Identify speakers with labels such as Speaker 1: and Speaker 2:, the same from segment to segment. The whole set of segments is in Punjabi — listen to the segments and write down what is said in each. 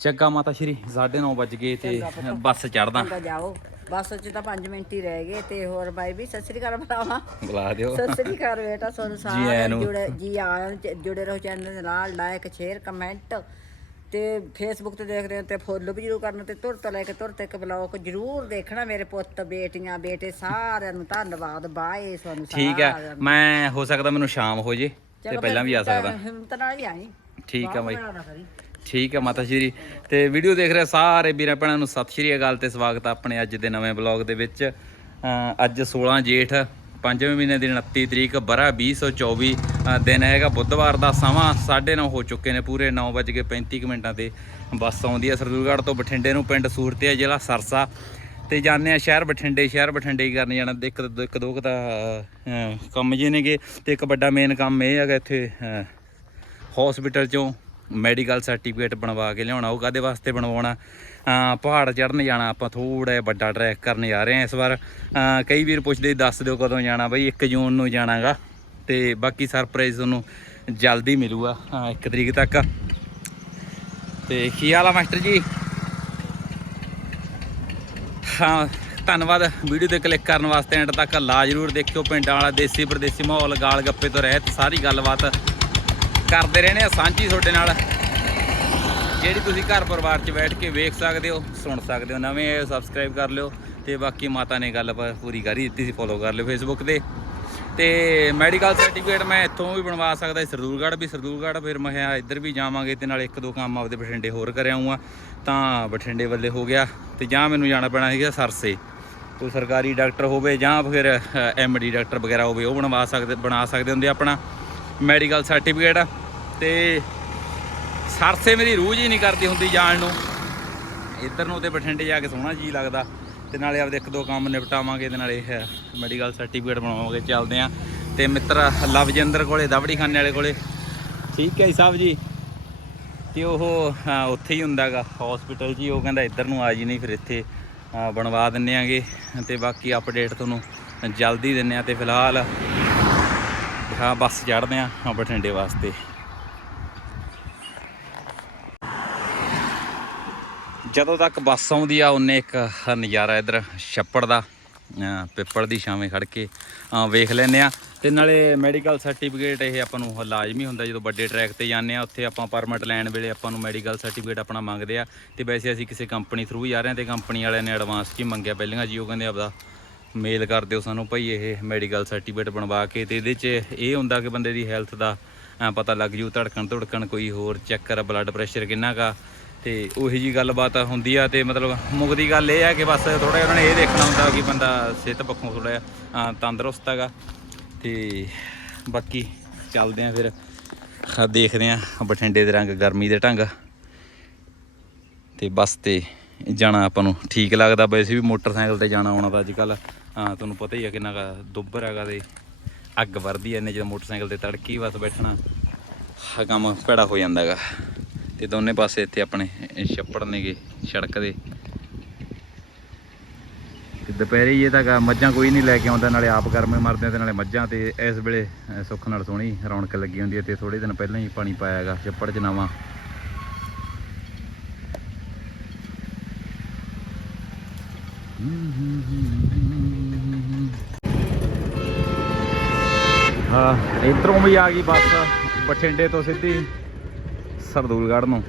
Speaker 1: ਚੱਗਾ ਮਾਤਾ ਸ਼੍ਰੀ 9:30 ਵੱਜ ਗਏ ਤੇ। ਬੱਸ ਚੜਦਾ
Speaker 2: ਜਾਓ। ਬੱਸ 'ਚ ਤਾਂ 5 ਮਿੰਟ ਹੀ ਰਹਿ ਗਏ ਤੇ ਹੋਰ ਬਾਈ ਵੀ ਸਤਿ ਸ੍ਰੀ ਅਕਾਲ ਬੁਲਾਵਾ
Speaker 1: ਬੁਲਾ ਦਿਓ। ਸਤਿ
Speaker 2: ਸ੍ਰੀ ਅਕਾਲ ਬੇਟਾ ਤੁਹਾਨੂੰ ਜੀ ਆਇਆਂ ਸਾਰੇ ਨੂੰ। ਜੁੜੇ ਜੀ ਆਇਆਂ ਨੂੰ, ਜੁੜੇ ਰਹੋ ਚੈਨਲ ਦੇ ਨਾਲ ਲਾਈਕ ਸ਼ੇਅਰ ਕਮੈਂਟ ਤੇ ਫੇਸਬੁੱਕ ਤੇ ਦੇਖਦੇ ਹੋ ਤੇ ਫੋਲੋ ਵੀ ਜਰੂਰ ਕਰਨਾ ਤੇ ਤੁਰ ਤੋਂ ਲੈ ਕੇ ਤੁਰ ਤੱਕ ਬਲੌਗ ਜਰੂਰ ਦੇਖਣਾ ਮੇਰੇ ਪੁੱਤ ਬੇਟੀਆਂ ਬੇਟੇ ਸਾਰਿਆਂ ਨੂੰ ਧੰਨਵਾਦ। ਬਾਏ ਤੁਹਾਨੂੰ ਠੀਕ
Speaker 1: ਸਾਰਿਆਂ ਹੈ ਨੂੰ। ਮੈਂ ਹੋ ਸਕਦਾ ਮੈਨੂੰ ਸ਼ਾਮ ਹੋ ਜੇ ਤੇ ਪਹਿਲਾਂ ਵੀ ਆ ਸਕਦਾ।
Speaker 2: ਹਿੰਮਤ ਨਾਲ ਹੀ ਆਈ।
Speaker 1: ਠੀਕ ਆ ਬਾਈ। ਠੀਕ ਹੈ ਮਾਤਾ ਸ਼੍ਰੀ। ਤੇ ਵੀਡੀਓ ਦੇਖ ਰਹੇ ਸਾਰੇ ਵੀਰਾਂ ਭੈਣਾਂ ਨੂੰ ਸਤਿ ਸ਼੍ਰੀ ਅਕਾਲ ਤੇ ਸਵਾਗਤ ਹੈ ਆਪਣੇ ਅੱਜ ਦੇ ਨਵੇਂ ਬਲੌਗ ਦੇ ਵਿੱਚ। ਅੱਜ 16 ਜੇਠ ਪੰਜਵੇਂ ਮਹੀਨੇ ਦੀ 29 ਤਰੀਕ ਬਰਾ 2024 ਅਹ ਦਿਨ ਹੈਗਾ ਬੁੱਧਵਾਰ ਦਾ ਸਮਾਂ। 9:30 ਹੋ ਚੁੱਕੇ ਨੇ ਪੂਰੇ 9:35 ਮਿੰਟਾਂ ਤੇ ਬੱਸ ਆਉਂਦੀ ਹੈ ਸਰਦੂਲਗੜ੍ਹ ਤੋਂ ਬਠਿੰਡੇ ਨੂੰ ਪਿੰਡ ਸੂਰਤਿਆ ਜ਼ਿਲ੍ਹਾ ਸਰਸਾ। ਤੇ ਜਾਂਦੇ ਆ ਸ਼ਹਿਰ ਬਠਿੰਡੇ ਸ਼ਹਿਰ ਬਠਿੰਡੇ ਹੀ ਕਰਨ ਜਾਣਾ। ਇੱਕ ਇੱਕ ਦੋ ਕੁ ਤਾਂ ਕੰਮ ਜੇ ਨੇਗੇ ਤੇ ਇੱਕ ਵੱਡਾ ਮੇਨ ਕੰਮ ਇਹ ਹੈਗਾ ਇੱਥੇ ਅਹ, ਹਸਪੀਟਲ ਚੋਂ ਮੈਡੀਕਲ ਸਰਟੀਫਿਕੇਟ ਬਣਵਾ ਕੇ ਲਿਆਉਣਾ, ਉਹ ਕਾਦੇ ਵਾਸਤੇ ਬਣਵਾਉਣਾ? ਪਹਾੜ ਚੜਨ ਜਾਣਾ, ਆਪਾਂ ਥੋੜਾ ਜਿਹਾ ਵੱਡਾ ਟਰੈਕ ਕਰਨ ਜਾ ਰਹੇ ਹਾਂ ਇਸ ਵਾਰ। ਕਈ ਵੀਰ ਪੁੱਛਦੇ, ਦੱਸ ਦਿਓ ਕਦੋਂ ਜਾਣਾ ਬਈ 1 ਜੂਨ ਨੂੰ ਜਾਣਾਗਾ। ਤੇ ਬਾਕੀ ਸਰਪ੍ਰਾਈਜ਼ ਤੁਹਾਨੂੰ ਜਲਦੀ ਮਿਲੂਗਾ 1 ਤਰੀਕ ਤੱਕ। ਤੇ ਕੀ ਹਾਲ ਆ ਮਾਸਟਰ ਜੀ? ਹਾਂ, ਧੰਨਵਾਦ। ਵੀਡੀਓ ਤੇ ਕਲਿੱਕ ਕਰਨ ਵਾਸਤੇ ਐਂਡ ਤੱਕ ਲਾ ਜਰੂਰ ਦੇਖਿਓ। ਪਿੰਡਾਂ ਵਾਲਾ ਦੇਸੀ ਪਰਦੇਸੀ ਮਾਹੌਲ ਗਾਲ ਗੱਪੇ ਤੋਂ ਰਹਿਤ, ਸਾਰੀ ਗੱਲਬਾਤ ਕਰਦੇ ਰਹਿੰਦੇ ਆ, ਸਾਂਝੀ ਤੁਹਾਡੇ ਨਾਲ। ਜਿਹੜੀ ਤੁਸੀਂ ਘਰ ਪਰਿਵਾਰ 'ਚ ਬੈਠ ਕੇ ਵੇਖ ਸਕਦੇ ਹੋ, ਸੁਣ ਸਕਦੇ ਹੋ, ਨਵੇਂ ਸਬਸਕ੍ਰਾਈਬ ਕਰ ਲਿਓ, ਤੇ ਬਾਕੀ ਮਾਤਾ ਨੇ ਗੱਲ ਪੂਰੀ ਕਰ ਹੀ ਦਿੱਤੀ ਸੀ ਫੋਲੋ ਕਰ ਲਿਓ ਫੇਸਬੁੱਕ ਤੇ। ਤੇ ਮੈਡੀਕਲ ਸਰਟੀਫਿਕੇਟ ਮੈਂ ਇੱਥੋਂ ਵੀ ਬਣਵਾ ਸਕਦਾ ਸੀ, ਸਰਦੂਲਗੜ੍ਹ ਵੀ, ਸਰਦੂਲਗੜ੍ਹ ਫਿਰ ਮੈਂ ਇੱਧਰ ਵੀ ਜਾਵਾਂਗੇ, ਤੇ ਨਾਲ ਇੱਕ ਦੋ ਕੰਮ ਆਪਦੇ ਬਠਿੰਡੇ ਹੋਰ ਕਰ ਆਉਂਗਾ ਤਾਂ ਬਠਿੰਡੇ ਵੱਲੇ ਹੋ ਗਿਆ, ਤੇ ਜਾਂ ਮੈਨੂੰ ਜਾਣਾ ਪੈਣਾ ਸੀਗਾ ਸਰਸੇ। ਕੋਈ ਸਰਕਾਰੀ ਡਾਕਟਰ ਹੋਵੇ ਜਾਂ ਫਿਰ ਐਮਡੀ ਡਾਕਟਰ ਵਗੈਰਾ ਹੋਵੇ, ਉਹ ਬਣਵਾ ਸਕਦੇ, ਬਣਾ ਸਕਦੇ ਹੁੰਦੇ ਆਪਣਾ। ਮੈਡੀਕਲ ਸਰਟੀਫਿਕੇਟ ਤੇ ਸਰਸੇ ਮੇਰੀ ਰੂਹ ਹੀ ਨਹੀਂ ਕਰਦੀ ਹੁੰਦੀ ਜਾਣ ਨੂੰ। ਇੱਧਰ ਨੂੰ ਤੇ ਬਠਿੰਡੇ ਜਾ ਕੇ ਸੋਹਣਾ ਜੀ ਲੱਗਦਾ ਤੇ ਨਾਲੇ ਆਪਦੇ ਇੱਕ ਦੋ ਕੰਮ ਨਿਪਟਾਵਾਂਗੇ ਤੇ ਨਾਲੇ ਮੈਡੀਕਲ ਸਰਟੀਫਿਕੇਟ ਬਣਾਵਾਂਗੇ, ਚੱਲਦੇ ਆਂ। ਤੇ ਮਿੱਤਰ ਲਵਜਿੰਦਰ ਕੋਲੇ ਦਵੜੀ ਖਾਨੇ ਵਾਲੇ ਕੋਲੇ। ਠੀਕ ਹੈ ਜੀ ਸਾਹਿਬ ਜੀ। ਤੇ ਉਹ ਉੱਥੇ ਹੀ ਹੁੰਦਾਗਾ ਹਸਪੀਟਲ ਜੀ। ਉਹ ਕਹਿੰਦਾ ਇੱਧਰ ਨੂੰ ਆ ਜੀ ਨਹੀਂ, ਫਿਰ ਇੱਥੇ ਬਣਵਾ ਦਿੰਨੇ ਆਂਗੇ। ਤੇ ਬਾਕੀ ਅਪਡੇਟ ਤੁਹਾਨੂੰ ਜਲਦੀ ਦਿੰਨੇ ਆ ਤੇ ਫਿਲਹਾਲ ਹਾਂ, ਬੱਸ ਚੜ੍ਹਦੇ ਆ ਬਠਿੰਡੇ ਵਾਸਤੇ। ਜਦੋਂ ਤੱਕ ਬੱਸ ਆਉਂਦੀ ਆ, ਉਹਨੇ ਇੱਕ ਨਜ਼ਾਰਾ ਇਧਰ ਛੱਪੜ ਦਾ ਪਿੱਪਲ ਦੀ ਛਾਵੇਂ ਖੜ ਕੇ ਵੇਖ ਲੈਨੇ ਆ ਤੇ ਨਾਲੇ ਮੈਡੀਕਲ ਸਰਟੀਫਿਕੇਟ ਇਹ ਆਪਾਂ ਨੂੰ ਲਾਜ਼ਮੀ ਹੁੰਦਾ, ਜਦੋਂ ਵੱਡੇ ਟਰੈਕ ਤੇ ਜਾਂਦੇ ਆ ਉੱਥੇ ਆਪਾਂ ਪਰਮਿਟ ਲੈਣ ਵੇਲੇ ਆਪਾਂ ਨੂੰ ਮੈਡੀਕਲ ਸਰਟੀਫਿਕੇਟ ਆਪਣਾ ਮੰਗਦੇ ਆ। ਤੇ ਵੈਸੇ ਅਸੀਂ ਕਿਸੇ ਕੰਪਨੀ ਥਰੂ ਜਾ ਰਹੇ ਹਾਂ, ਤੇ ਕੰਪਨੀ ਵਾਲਿਆਂ ਨੇ ਐਡਵਾਂਸ 'ਚ ਹੀ ਮੰਗਿਆ ਪਹਿਲਾਂ ਜੀ, ਉਹ ਕਹਿੰਦੇ ਆਪਦਾ ਮੇਲ ਕਰ ਦਿਓ ਸਾਨੂੰ ਭਾਈ ਇਹ ਮੈਡੀਕਲ ਸਰਟੀਫਿਕੇਟ ਬਣਵਾ ਕੇ ਤੇ ਇਹਦੇ 'ਚ ਇਹ ਹੁੰਦਾ ਕਿ ਬੰਦੇ ਦੀ ਹੈਲਥ ਦਾ ਪਤਾ ਲੱਗ ਜੂ, ਧੜਕਣ ਧੜਕਣ ਕੋਈ ਹੋਰ ਚੈੱਕ ਕਰ ਬਲੱਡ ਪ੍ਰੈਸ਼ਰ ਕਿੰਨਾ ਕਾ ਤੇ ਉਹੀ ਜੀ ਗੱਲਬਾਤ ਹੁੰਦੀ ਆ ਤੇ ਮਤਲਬ ਮੁਕਦੀ ਗੱਲ ਇਹ ਆ ਕਿ ਬਸ ਥੋੜਾ ਜਿਹਾ ਉਹਨਾਂ ਨੇ ਇਹ ਦੇਖਣਾ ਹੁੰਦਾ ਕਿ ਬੰਦਾ ਸਿਹਤ ਪੱਖੋਂ ਥੋੜਾ ਜਿਹਾ ਤੰਦਰੁਸਤ ਹੈਗਾ। ਤੇ ਬਾਕੀ ਚੱਲਦੇ ਆ ਫਿਰ ਦੇਖਦੇ ਆ ਬਠਿੰਡੇ ਦੇ ਰੰਗ ਗਰਮੀ ਦੇ ਢੰਗ। ਤੇ ਬਸ ਤੇ ਜਾਣਾ ਆਪਾਂ ਨੂੰ। ਠੀਕ ਲੱਗਦਾ ਵੈਸੇ ਵੀ ਮੋਟਰਸਾਈਕਲ ਤੇ ਜਾਣਾ ਆਉਣਾ ਤਾਂ ਅੱਜ ਕੱਲ ਤੁਹਾਨੂੰ ਪਤਾ ਹੀ ਆ ਕਿੰਨਾ ਕੁ ਦੁੱਬਰ ਹੈਗਾ ਤੇ ਅੱਗ ਵਰਦੀ ਐ ਨੇ ਜਦੋਂ ਮੋਟਰਸਾਈਕਲ ਤੇ ਤੜਕੀ ਬਸ ਬੈਠਣਾ, ਆਹ ਕੰਮ ਭੈੜਾ ਹੋ ਜਾਂਦਾ ਹੈਗਾ। ਤੇ ਦੋਨੇ ਪਾਸੇ ਇੱਥੇ ਆਪਣੇ ਛੱਪੜ ਨੇਗੇ ਸੜਕ ਦੇ। ਤੇ ਦੁਪਹਿਰੇ ਇਹ ਤਾਂ ਗਾ- ਮੱਝਾਂ ਕੋਈ ਨਹੀਂ ਲੈ ਕੇ ਆਉਂਦਾ, ਨਾਲੇ ਆਪ ਗਰਮੇ ਮਰਦੇ ਆ ਤੇ ਨਾਲੇ ਮੱਝਾਂ ਤੇ ਇਸ ਵੇਲੇ ਸੁੱਖ ਨਾਲ ਸੋਹਣੀ ਰੌਣਕ ਲੱਗੀ ਹੁੰਦੀ ਹੈ ਤੇ ਥੋੜੇ ਦਿਨ ਪਹਿਲਾਂ ਹੀ ਪਾਣੀ ਪਾਇਆ ਹੈਗਾ, ਛੱਪੜ 'ਚ ਨਵਾਂ। ਹਾਂ, ਇਧਰੋਂ ਵੀ ਆ ਗਈ ਬੱਸ, ਬਠਿੰਡੇ ਤੋਂ ਸਿੱਧੀ ਸਰਦੂਲਗੜ੍ਹ ਨੂੰ।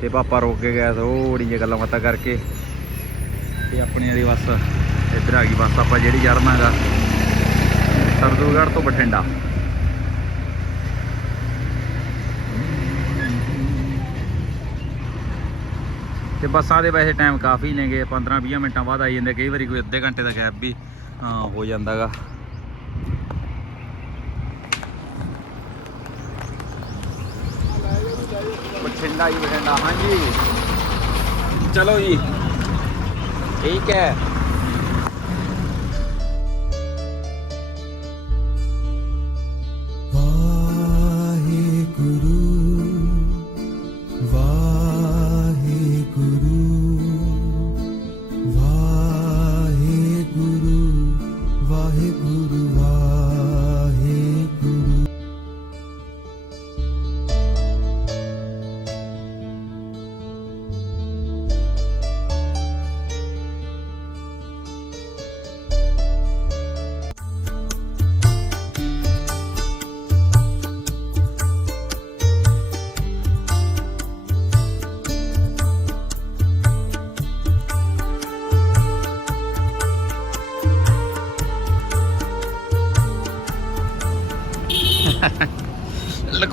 Speaker 1: ਤੇ ਪਾਪਾ ਰੋਕ ਕੇ ਗਿਆ ਥੋੜੀ ਜਿਹੀ ਗੱਲਾਂ ਬਾਤਾਂ ਕਰਕੇ। ਤੇ ਆਪਣੀ ਵਾਲੀ ਬੱਸ, ਇੱਧਰ ਆ ਗਈ ਬੱਸ, ਆਪਾਂ ਜਿਹੜੀ ਚੜਨਾਗਾ ਸਰਦੂਲਗੜ੍ਹ ਤੋਂ ਬਠਿੰਡਾ। ਤੇ ਬੱਸਾਂ ਦੇ ਵੈਸੇ ਟਾਈਮ ਕਾਫੀ ਨੇਗੇ 15 20 ਮਿੰਟਾਂ ਬਾਅਦ ਆਈ ਜਾਂਦੇ ਕਈ ਵਾਰੀ ਕੋਈ ਅੱਧੇ ਘੰਟੇ ਦਾ ਗੈਪ ਵੀ ਹਾਂ, ਹੋ ਜਾਂਦਾਗਾ। ਬਠਿੰਡਾ ਜੀ ਬਠਿੰਡਾ ਹਾਂਜੀ। ਚਲੋ ਜੀ। ਠੀਕ ਹੈ।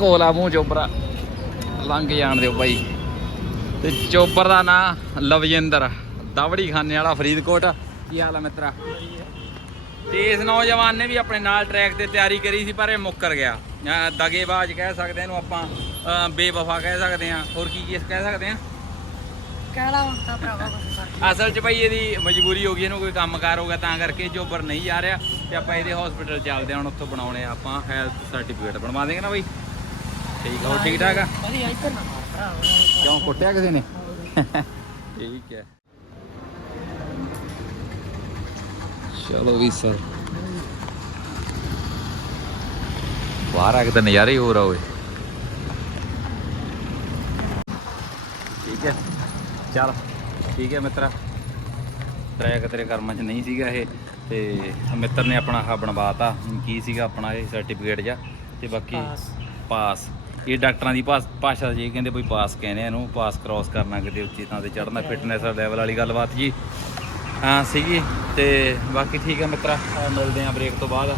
Speaker 1: ਲਕੋਲਾ ਮੂੰਹ ਚੋਬਰਾ ਲੰਘ ਜਾਣ ਦਿਓ ਬਾਈ। ਤੇ ਚੋਬਰ ਦਾ ਨਾਂ ਲਵਜਿੰਦਰ ਦਵੜੀ ਖਾਨੇ ਵਾਲਾ ਫਰੀਦਕੋਟ। ਕੀ ਹਾਲ ਆ ਮਿੱਤਰਾ? ਤੇ ਇਸ ਨੌਜਵਾਨ ਨੇ ਵੀ ਆਪਣੇ ਨਾਲ ਟਰੈਕ ਤੇ ਤਿਆਰੀ ਕਰੀ ਸੀ ਪਰ ਇਹ ਮੁੱਕਰ ਗਿਆ। ਦਗੇਬਾਜ਼ ਕਹਿ ਸਕਦੇ ਇਹਨੂੰ ਆਪਾਂ ਬੇਵਫਾ ਕਹਿ ਸਕਦੇ ਆ ਹੋਰ ਕੀ ਕੀ ਕਹਿ ਸਕਦੇ ਆ ਕਹਿਣਾ ਹੁਣ ਤਾਂ ਭਰਾਵਾ ਅਸਲ 'ਚ ਭਾਈ ਇਹਦੀ ਮਜਬੂਰੀ ਹੋ ਗਈ ਇਹਨੂੰ ਕੋਈ ਕੰਮਕਾਰ ਹੋ ਗਿਆ ਤਾਂ ਕਰਕੇ ਜੋਬਰ ਨਹੀਂ ਜਾ ਰਿਹਾ। ਤੇ ਆਪਾਂ ਇਹਦੇ ਹਸਪੀਟਲ ਚੱਲਦੇ ਹਾਂ ਹੁਣ ਉੱਥੋਂ ਬਣਾਉਣੇ ਆਪਾਂ ਹੈਲਥ ਸਰਟੀਫਿਕੇਟ ਬਣਵਾ ਦੇਗੇ ਨਾ ਬਾਈ? ਠੀਕ ਆ ਹੋਰ ਠੀਕ ਠਾਕ ਆ? ਵਧੀਆ ਇੱਧਰ ਨਾ ਮਾਰ ਭਰਾਵਾ ਕਿਉਂ ਕੁੱਟਿਆ ਕਿਸੇ ਨੇ? ਠੀਕ ਹੈ। ਚਲੋ ਵੀ ਸਰ। ਬਾਹਰ ਆ ਕੇ ਤਾਂ ਨਜ਼ਾਰੇ ਹੀ ਹੋ ਰਹਾ ਓਏ। ਠੀਕ ਹੈ। ਚਲ ਠੀਕ ਹੈ ਮਿੱਤਰਾ। ਟਰੈਕ ਤੇਰੇ ਕਰਮਾਂ 'ਚ ਨਹੀਂ ਸੀਗਾ ਇਹ ਤੇ ਮਿੱਤਰ ਨੇ ਆਪਣਾ ਆਹ ਬਣਵਾਤਾ। ਕੀ ਸੀਗਾ ਆਪਣਾ ਇਹ ਸਰਟੀਫਿਕੇਟ ਜਾਂ ਤੇ ਬਾਕੀ ਪਾਸ ਇਹ ਡਾਕਟਰਾਂ ਦੀ ਭਾਸ- ਜੀ ਕਹਿੰਦੇ ਬਈ ਪਾਸ ਕਹਿੰਦੇ ਇਹਨੂੰ ਪਾਸ ਕ੍ਰਾਸ ਕਰਨਾ ਕਿਤੇ ਉੱਚੀ ਥਾਂ ਤੇ ਚੜਨਾ ਫਿਟਨੈਸ ਲੈਵਲ ਵਾਲੀ ਗੱਲਬਾਤ ਜੀ। ਹਾਂ ਸੀਗੀ ਤੇ ਬਾਕੀ ਠੀਕ ਹੈ ਮਿੱਤਰਾ ਮਿਲਦੇ ਆ ਬ੍ਰੇਕ ਤੋਂ ਬਾਅਦ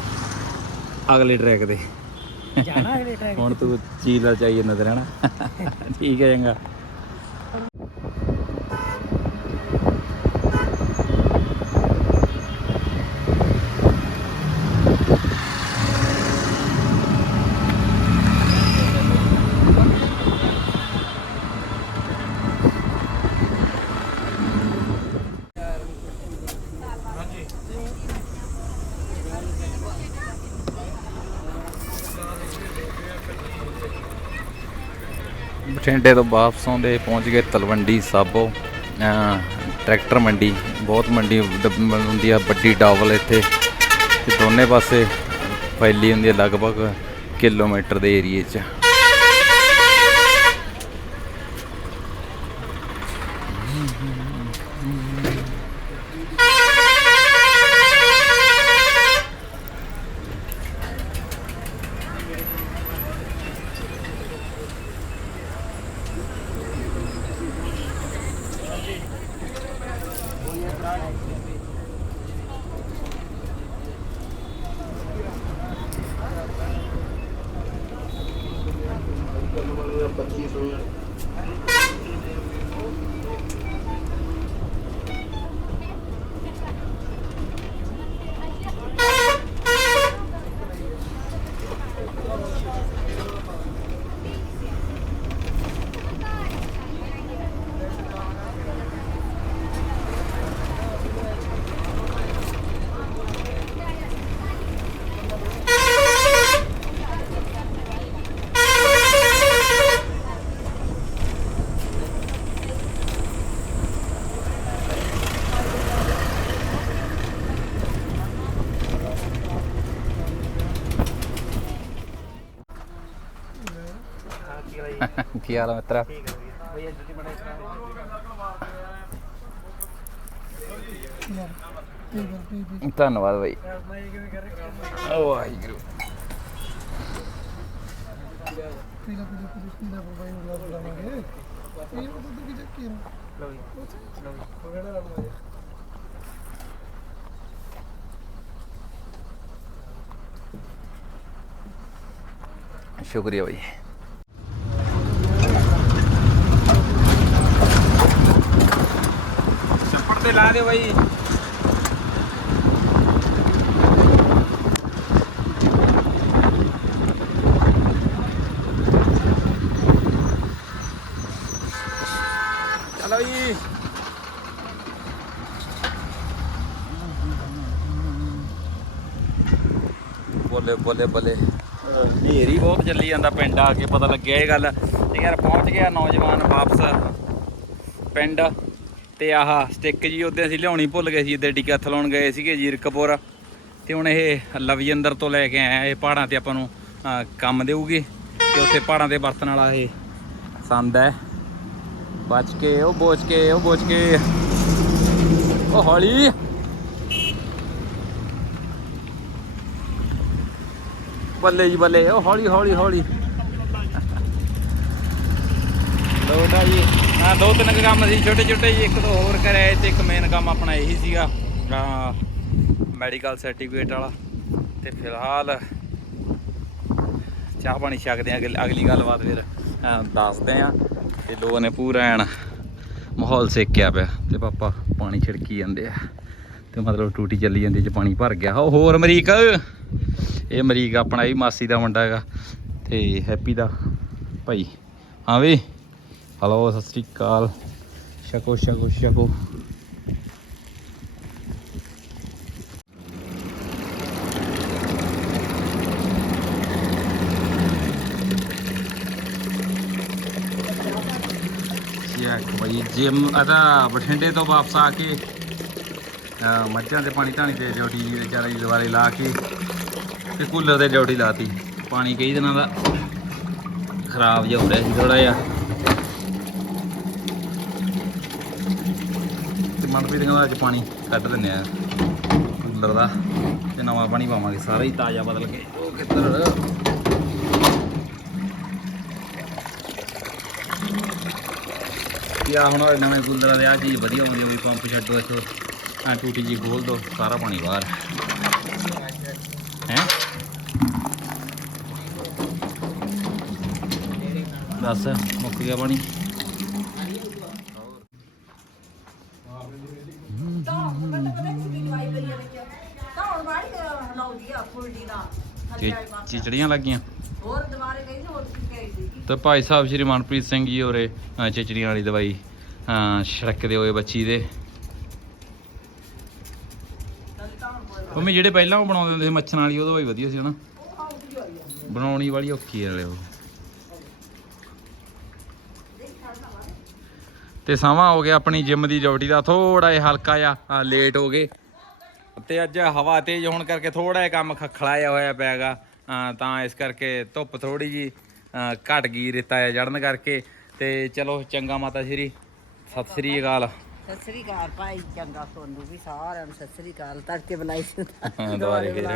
Speaker 1: ਅਗਲੇ ਟਰੈਕ ਤੇ। ਜਾਣਾ ਇਹਦੇ ਟਰੈਕ ਹੁਣ ਤੂੰ? ਚੀਲ ਚਾਹੀਏ ਨਜ਼ਰ ਹੈ ਨਾ? ਠੀਕ ਹੈ ਚੰਗਾ। ਬਠਿੰਡੇ ਤੋਂ ਵਾਪਸ ਆਉਂਦੇ ਪਹੁੰਚ ਗਏ ਤਲਵੰਡੀ ਸਾਬੋ। ਟਰੈਕਟਰ ਮੰਡੀ, ਬਹੁਤ ਮੰਡੀ ਹੁੰਦੀ ਆ, ਵੱਡੀ ਡਬਲ ਇੱਥੇ। ਤੇ ਦੋਨੇ ਪਾਸੇ ਫੈਲੀ ਹੁੰਦੀ ਹੈ ਲਗਭਗ ਕਿਲੋਮੀਟਰ ਦੇ ਏਰੀਏ 'ਚ। 2500 ਕੀ ਹਾਲ ਆ ਮਿੱਤਰਾ ਧੰਨਵਾਦ ਬਾਈ। ਓ ਵਾਹਿਗੁਰੂ। ਸ਼ੁਕਰੀਆ ਬਾਈ। ਤੇ ਲਾ ਦਿਓ ਬਾਈ। ਚਲੋ ਜੀ। ਬੋਲੇ ਬੋਲੇ ਬੋਲੇ। ਹਨੇਰੀ ਬਹੁਤ ਚੱਲੀ ਜਾਂਦਾ ਪਿੰਡ ਆ ਕੇ, ਪਤਾ ਲੱਗਿਆ ਇਹ ਗੱਲ। ਯਾਰ ਪਹੁੰਚ ਗਿਆ ਨੌਜਵਾਨ ਵਾਪਸ। ਪਿੰਡ। ਤੇ ਆਹ ਸਟਿੱਕ ਜੀ ਉਹਦੇ ਅਸੀਂ ਲਿਆਉਣੀ ਭੁੱਲ ਗਏ ਸੀ ਇੱਧਰ ਟਿਕਾ ਗਏ ਸੀਗੇ ਜੀਰਕਪੁਰ ਤੇ ਹੁਣ ਇਹ ਲਵਜਿੰਦਰ ਤੋਂ ਲੈ ਕੇ ਆਇਆ ਇਹ ਪਹਾੜਾਂ ਤੇ ਆਪਾਂ ਨੂੰ ਕੰਮ ਦੇਊਗੀ। ਤੇ ਉੱਥੇ ਪਹਾੜਾਂ ਤੇ ਵਰਤਣ ਵਾਲਾ ਇਹ ਸੰਦ ਹੈ। ਬਚ ਕੇ, ਉਹ ਬੋਚ ਕੇ, ਉਹ ਬੋਚ ਕੇ। ਉਹ ਹੌਲੀ। ਬੱਲੇ ਜੀ ਬੱਲੇ, ਉਹ ਹੌਲੀ ਹੌਲੀ ਹੌਲੀ। ਲੋਟਾ ਜੀ। ਹਾਂ, ਦੋ ਤਿੰਨ ਕੁ ਕੰਮ ਸੀ, ਛੋਟੇ ਛੋਟੇ ਜੀ, ਇੱਕ ਦੋ ਹੋਰ ਕਰਿਆ ਤੇ ਇੱਕ ਮੇਨ ਕੰਮ ਆਪਣਾ ਇਹੀ ਸੀਗਾ। ਮੈਡੀਕਲ ਸਰਟੀਫਿਕੇਟ ਵਾਲਾ। ਤੇ ਫਿਲਹਾਲ ਚਾਹ ਪਾਣੀ ਛਕਦੇ ਆ, ਅਗਲੀ- ਅਗਲੀ ਗੱਲਬਾਤ ਫਿਰ ਦੱਸਦੇ ਆ। ਤੇ ਲੋਕ ਨੇ ਪੂਰਾ ਐਨ ਮਾਹੌਲ ਸੇਕਿਆ ਪਿਆ ਤੇ ਪਾਪਾ ਪਾਣੀ ਛਿੜਕੀ ਜਾਂਦੇ ਆ। ਤੇ ਮਤਲਬ ਟੂਟੀ ਚੱਲੀ ਜਾਂਦੀ ਚ ਪਾਣੀ ਭਰ ਗਿਆ। ਉਹ ਹੋਰ ਅਮਰੀਕ, ਇਹ ਅਮਰੀਕ ਆਪਣਾ ਵੀ ਮਾਸੀ ਦਾ ਮੁੰਡਾ ਹੈਗਾ ਤੇ ਹੈਪੀ ਦਾ ਭਾਈ। ਹਾਂ ਵੀ? ਹਲੋ ਸਤਿ ਸ੍ਰੀ ਅਕਾਲ ਛਕੋ ਛਕੋ ਛਕੋ ਯਾਕ ਭਾਈ ਜਿਮ ਆਦਾ ਬਠਿੰਡੇ ਤੋਂ ਵਾਪਸ ਆ ਕੇ ਮੱਝਾਂ ਦੇ ਪਾਣੀ ਧਾਣੀ ਤੇ ਡਿਊਟੀ ਜੀ ਦੇ ਚਾਰੇ ਦੁਆਰੇ ਲਾ ਕੇ ਤੇ ਕੂਲਰ ਤੇ ਡਿਊਟੀ ਲਾਤੀ ਪਾਣੀ ਕਈ ਦਿਨਾਂ ਦਾ ਖਰਾਬ ਜਿਹਾ ਹੋ ਰਿਹਾ ਸੀ ਥੋੜਾ ਜਿਹਾ ਮਨਪ੍ਰੀਤ ਕਹਿੰਦਾ ਅੱਜ ਪਾਣੀ ਕੱਢ ਦਿੰਨੇ ਆ। ਕੂਲਰ ਦਾ ਤੇ ਨਵਾਂ ਪਾਣੀ ਪਾਵਾਂਗੇ, ਸਾਰਾ ਹੀ ਤਾਜ਼ਾ ਬਦਲ ਕੇ। ਉਹ ਕਿੱਧਰ? ਯਾ ਹੁਣ ਉਹ ਨਵੇਂ ਕੂਲਰ ਦੇ ਆ ਚੀਜ਼ ਵਧੀਆ ਹੁੰਦੀ ਆ ਪੰਪ ਛੱਡੋ ਇੱਥੋਂ। ਆ ਟੂਟੀ ਜੀ ਖੋਲ ਦੋ, ਸਾਰਾ ਪਾਣੀ ਬਾਹਰ। ਹੈ? ਬਸ ਮੁੱਕ ਗਿਆ ਪਾਣੀ। ਚਿਚੜੀਆਂ ਲੱਗੀਆਂ। ਹੋਰ ਦੁਬਾਰੇ ਗਈ ਨਾ ਹੋਰ ਕੀ ਕਹੀ ਸੀ ਤੇ ਭਾਈ ਸਾਹਿਬ ਸ਼੍ਰੀ ਮਨਪ੍ਰੀਤ ਸਿੰਘ ਜੀ ਹੋਰੇ ਚਿਚੜੀਆਂ ਵਾਲੀ ਦਵਾਈ ਛਿੜਕਦੇ ਹੋਏ ਬੱਚੀ ਦੇ। ਮੰਮੀ ਜਿਹੜੇ ਪਹਿਲਾਂ ਉਹ ਬਣਾਉਂਦੇ ਹੁੰਦੇ ਸੀ ਮੱਛਣ ਵਾਲੀ ਉਹ ਦਵਾਈ ਵਧੀਆ ਸੀ ਹਨਾ? ਬਣਾਉਣੀ ਵਾਲੀ ਔਖੀ ਹੈ ਨਾਲੇ ਉਹ। ਤੇ ਸਮਾਂ ਹੋ ਗਿਆ ਆਪਣੀ ਜਿਮ ਦੀ ਡਿਊਟੀ ਦਾ ਥੋੜਾ ਜਿਹਾ ਹਲਕਾ ਜਿਹਾ ਲੇਟ ਹੋ ਗਏ। ਤੇ ਅੱਜ ਹਵਾ ਤੇਜ਼ ਹੋਣ ਕਰਕੇ ਥੋੜਾ ਜਿਹਾ ਕੰਮ ਜਿਹਾ ਹੋਇਆ ਪਿਆਗਾ ਤਾਂ ਇਸ ਕਰਕੇ ਧੁੱਪ ਥੋੜੀ ਜੀ ਘਟ ਗਈ ਰੇਤਾ ਜਿਹਾ ਚੜਨ ਕਰਕੇ। ਤੇ ਚਲੋ ਚੰਗਾ ਮਾਤਾ ਸ਼੍ਰੀ। ਸਤਿ ਸ਼੍ਰੀ ਅਕਾਲ। ਸਤਿ ਸ੍ਰੀ ਅਕਾਲ ਭਾਈ ਚੰਗਾ ਸੋਨੂੰ ਵੀ ਸਾਰਿਆਂ ਨੂੰ ਸਤਿ ਸ੍ਰੀ ਅਕਾਲ। ਤੜਕੇ ਬੁਲਾਈ ਸੀ। ਦੁਬਾਰੇ ਫਿਰ।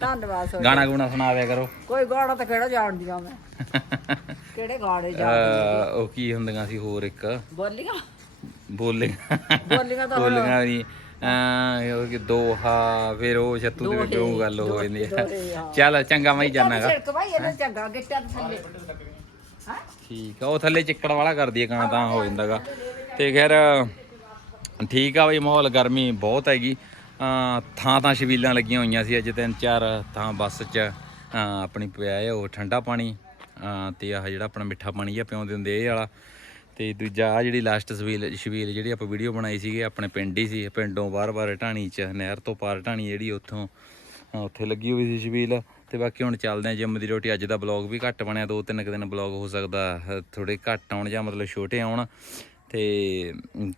Speaker 1: ਧੰਨਵਾਦ ਤੁਹਾਡਾ। ਗਾਣਾ ਗੁਣਾ ਸੁਣਾਵਿਆ ਕਰੋ। ਕੋਈ ਗਾਣਾ ਤਾਂ ਕਿਹੜਾ ਜਾਣਦੀਆਂ ਮੈਂ? ਕਿਹੜੇ ਗਾਣੇ ਜਾਣਦੀ ਅ, ਉਹ ਕੀ ਹੁੰਦੀਆਂ ਸੀ ਹੋਰ ਇੱਕ? ਬੋਲੀਆਂ? ਬੋਲੇ ਬੋਲੀਆਂ ਤਾਂ ਬੋਲੀਆਂ ਨਹੀਂ ਦੋਹਾ ਫਿਰ ਉਹ ਛੱਤੂ ਦੇ ਵਿੱਚ ਉਹ ਗੱਲ ਹੋ ਜਾਂਦੀ ਹੈ। ਚੱਲ ਚੰਗਾ ਮੈਂ ਹੀ ਜਾਣਾਗਾ ਛਿੜਕ ਭਾਈ ਇਹਨੇ ਚੰਗਾ ਗਿੱਟਿਆ ਤੇ ਥੱਲੇ। ਹਾਂ? ਠੀਕ ਆ ਉਹ ਥੱਲੇ ਚਿੱਕੜ ਵਾਲਾ ਕਰਦੀ ਹੈ ਕਾਂ ਤਾਂ ਹੋ ਜਾਂਦਾਗਾ ਤੇ ਖੈਰ ਠੀਕ ਆ ਬਈ ਮਾਹੌਲ ਗਰਮੀ ਬਹੁਤ ਹੈਗੀ। ਥਾਂ ਥਾਂ ਛਬੀਲਾਂ ਲੱਗੀਆਂ ਹੋਈਆਂ ਸੀ ਅੱਜ ਤਿੰਨ ਚਾਰ ਥਾਂ ਬੱਸ 'ਚ ਆਪਣੀ ਪਿਆ ਉਹ ਠੰਡਾ ਪਾਣੀ। ਤੇ ਆਹ ਜਿਹੜਾ ਆਪਣਾ ਮਿੱਠਾ ਪਾਣੀ ਆ ਪਿਆਉਂਦੇ ਹੁੰਦੇ ਇਹ ਵਾਲਾ। ਤੇ ਦੂਜਾ ਆ ਜਿਹੜੀ ਲਾਸਟ ਛਬੀਲ ਛਬੀਲ ਜਿਹੜੀ ਆਪਾਂ ਵੀਡੀਓ ਬਣਾਈ ਸੀਗੇ, ਆਪਣੇ ਪਿੰਡ ਹੀ ਸੀ, ਪਿੰਡੋਂ ਬਾਰ-ਬਾਰ ਢਾਣੀ 'ਚ, ਨਹਿਰ ਤੋਂ ਪਾਰ ਢਾਣੀ ਜਿਹੜੀ ਉੱਥੋਂ ਉੱਥੇ ਲੱਗੀ ਹੋਈ ਸੀ ਛਬੀਲ ਤੇ ਬਾਕੀ ਹੁਣ ਚੱਲਦੇ ਆ ਜਿੰਮ ਦੀ ਰੋਟੀ। ਅੱਜ ਦਾ ਬਲੌਗ ਵੀ ਘੱਟ ਬਣਿਆ, ਦੋ ਤਿੰਨ ਕੁ ਦਿਨ ਬਲੌਗ ਹੋ ਸਕਦਾ ਥੋੜੇ ਘੱਟ ਆਉਣ ਜਾਂ ਮਤਲਬ ਛੋਟੇ ਆਉਣ। ਤੇ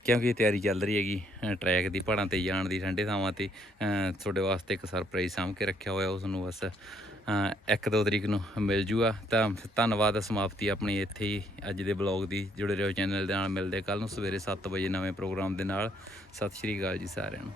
Speaker 1: ਕਿਉਂਕਿ ਤਿਆਰੀ ਚੱਲ ਰਹੀ ਹੈਗੀ ਟਰੈਕ ਦੀ, ਪਹਾੜਾਂ ਤੇ ਜਾਣ ਦੀ, ਠੰਡੇ ਥਾਵਾਂ ਤੇ ਤੁਹਾਡੇ ਵਾਸਤੇ ਇੱਕ ਸਰਪ੍ਰਾਈਜ਼ ਸਾਂਭ ਕੇ ਰੱਖਿਆ ਹੋਇਆ ਉਸ ਨੂੰ ਬਸ। ਇੱਕ ਦੋ ਤਰੀਕ ਨੂੰ ਮਿਲ ਜੂਗਾ। ਤਾਂ ਧੰਨਵਾਦ ਸਮਾਪਤੀ ਆਪਣੀ ਇੱਥੇ ਹੀ ਅੱਜ ਦੇ ਬਲੌਗ ਦੀ। ਜੁੜੇ ਰਹੋ ਚੈਨਲ ਦੇ ਨਾਲ, ਮਿਲਦੇ ਕੱਲ ਨੂੰ ਸਵੇਰੇ 7 ਵਜੇ ਨਵੇਂ ਪ੍ਰੋਗਰਾਮ ਦੇ ਨਾਲ। ਸਤਿ ਸ਼੍ਰੀ ਅਕਾਲ ਜੀ ਸਾਰਿਆਂ ਨੂੰ।